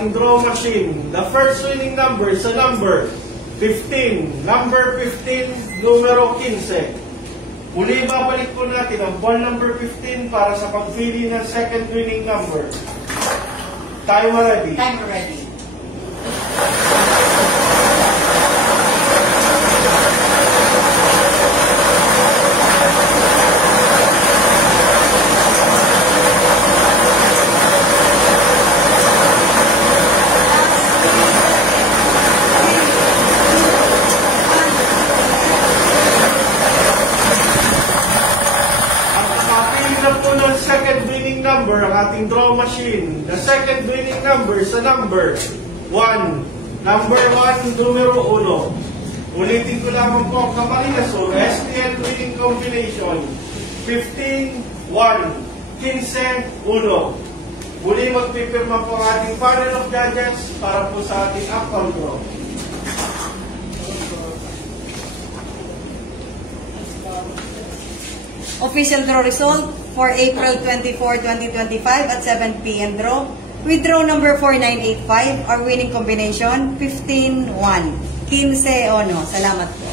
ating draw machine. The first winning number sa number 15. Number 15, numero 15. Muli babalik po natin ang ball number 15 para sa pagpili ng second winning number. Time ready. Time ready. Number ang ating draw machine. The second winning number sa number 1. Number 1, numero 1. Ulitin ko lamang po ang kamariaso. STL winning combination 15, 1, 15, 1. Muli magpipirma po ang ating panel of judges para po sa ating actual draw. Official draw result for April 24, 2025 at 7 p.m. draw. With draw number 4985, our winning combination 15-1. 15-1. Salamat po.